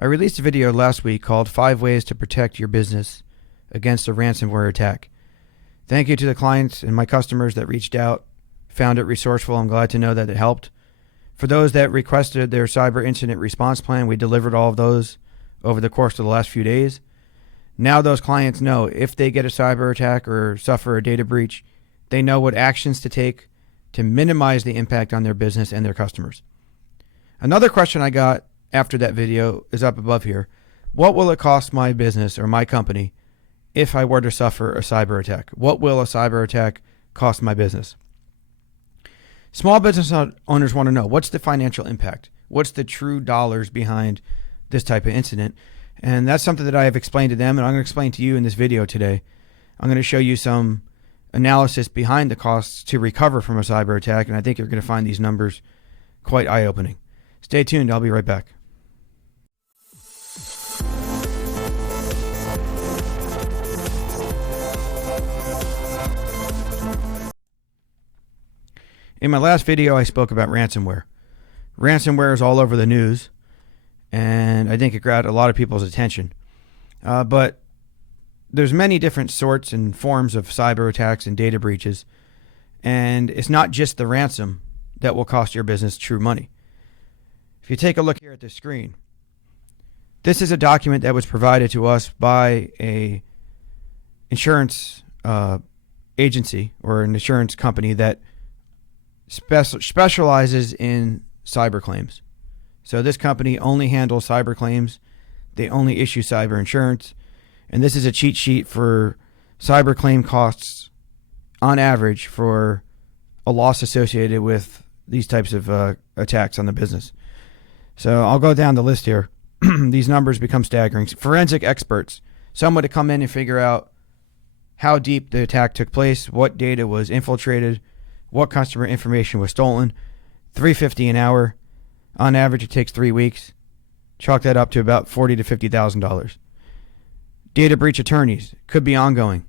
I released a video last week called 5 Ways to Protect Your Business Against a Ransomware Attack. Thank you to the clients and my customers that reached out, found it resourceful. I'm glad to know that it helped. For those that requested their cyber incident response plan, we delivered all of those over the course of the last few days. Now those clients know if they get a cyber attack or suffer a data breach, they know what actions to take to minimize the impact on their business and their customers. Another question I got after that video is up above here. What will it cost my business or my company if I were to suffer a cyber attack? What will a cyber attack cost my business? Small business owners want to know, what's the financial impact? What's the true dollars behind this type of incident? And that's something that I have explained to them, and I'm going to explain to you in this video today. I'm going to show you some analysis behind the costs to recover from a cyber attack, and I think you're going to find these numbers quite eye-opening. Stay tuned. I'll be right back. In my last video, I spoke about ransomware. Ransomware is all over the news, and I think it grabbed a lot of people's attention. But there's many different sorts and forms of cyber attacks and data breaches, and it's not just the ransom that will cost your business true money. If you take a look here at the screen, this is a document that was provided to us by a insurance agency or an insurance company that specializes in cyber claims. So this company only handles cyber claims. They only issue cyber insurance. And this is a cheat sheet for cyber claim costs on average for a loss associated with these types of attacks on the business. So I'll go down the list here. These numbers become staggering. Forensic experts, someone to come in and figure out how deep the attack took place, what data was infiltrated, what customer information was stolen. $350 an hour. On average, it takes 3 weeks. Chalk that up to about $40,000 to $50,000. Data breach attorneys could be ongoing.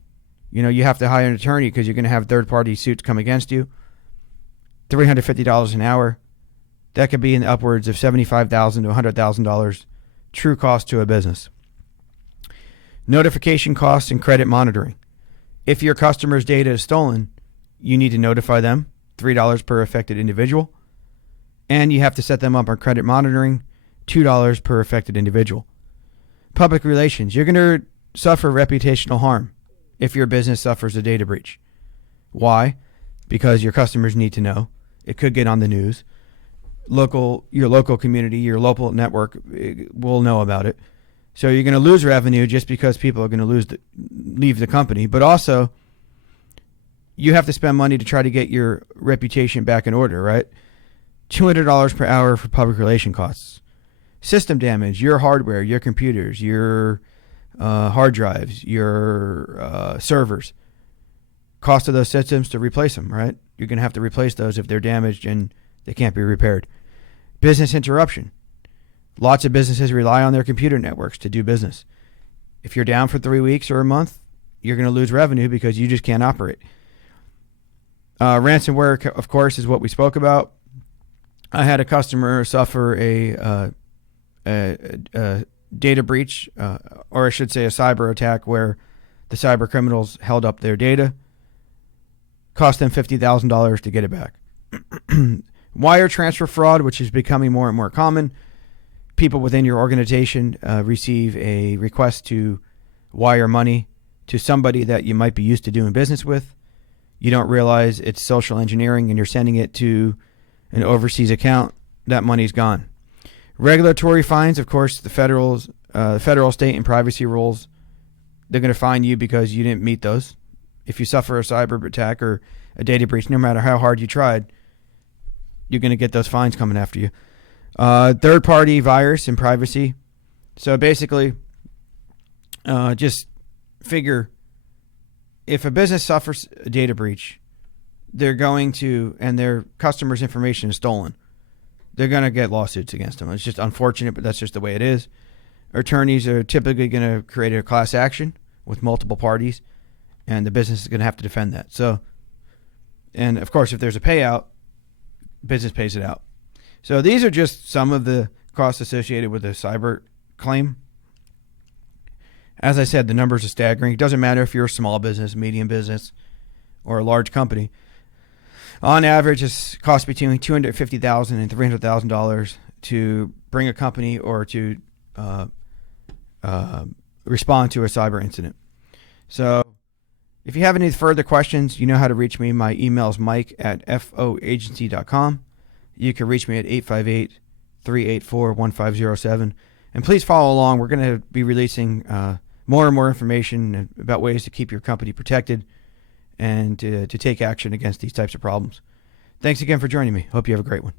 You know, you have to hire an attorney because you're going to have third-party suits come against you. $350 an hour. That could be in upwards of $75,000 to $100,000 true cost to a business. Notification costs and credit monitoring. If your customer's data is stolen, you need to notify them, $3 per affected individual. And you have to set them up on credit monitoring, $2 per affected individual. Public relations. You're going to suffer reputational harm if your business suffers a data breach. Why? Because your customers need to know. It could get on the news. Your local community, your local network will know about it. So you're going to lose revenue just because people are going to leave the company. But also, you have to spend money to try to get your reputation back in order, right? $200 per hour for public relation costs. System damage, your hardware, your computers, your hard drives, your servers. Cost of those systems to replace them, right? You're going to have to replace those if they're damaged and they can't be repaired. Business interruption. Lots of businesses rely on their computer networks to do business. If you're down for 3 weeks or a month, you're going to lose revenue because you just can't operate. Ransomware, of course, is what we spoke about. I had a customer suffer a data breach, or I should say a cyber attack, where the cyber criminals held up their data. Cost them $50,000 to get it back. Wire transfer fraud, which is becoming more and more common. People within your organization receive a request to wire money to somebody that you might be used to doing business with. You don't realize it's social engineering and you're sending it to an overseas account. That money's gone. Regulatory fines, of course, the federal, state, and privacy rules, they're going to fine you because you didn't meet those. If you suffer a cyber attack or a data breach, no matter how hard you tried, you're going to get those fines coming after you. Third-party virus and privacy. So basically, just figure if a business suffers a data breach, they're going to, and their customers' information is stolen, they're going to get lawsuits against them. It's just unfortunate, but that's just the way it is. Attorneys are typically going to create a class action with multiple parties, and the business is going to have to defend that. So, and of course, if there's a payout, business pays it out. So these are just some of the costs associated with a cyber claim. As I said, the numbers are staggering. It doesn't matter if you're a small business, medium business, or a large company. On average, it costs between $250,000 and $300,000 to bring a company or to respond to a cyber incident. So if you have any further questions, you know how to reach me. My email is mike@foagency.com. You can reach me at 858-384-1507. And please follow along. We're going to be releasing more and more information about ways to keep your company protected and to take action against these types of problems. Thanks again for joining me. Hope you have a great one.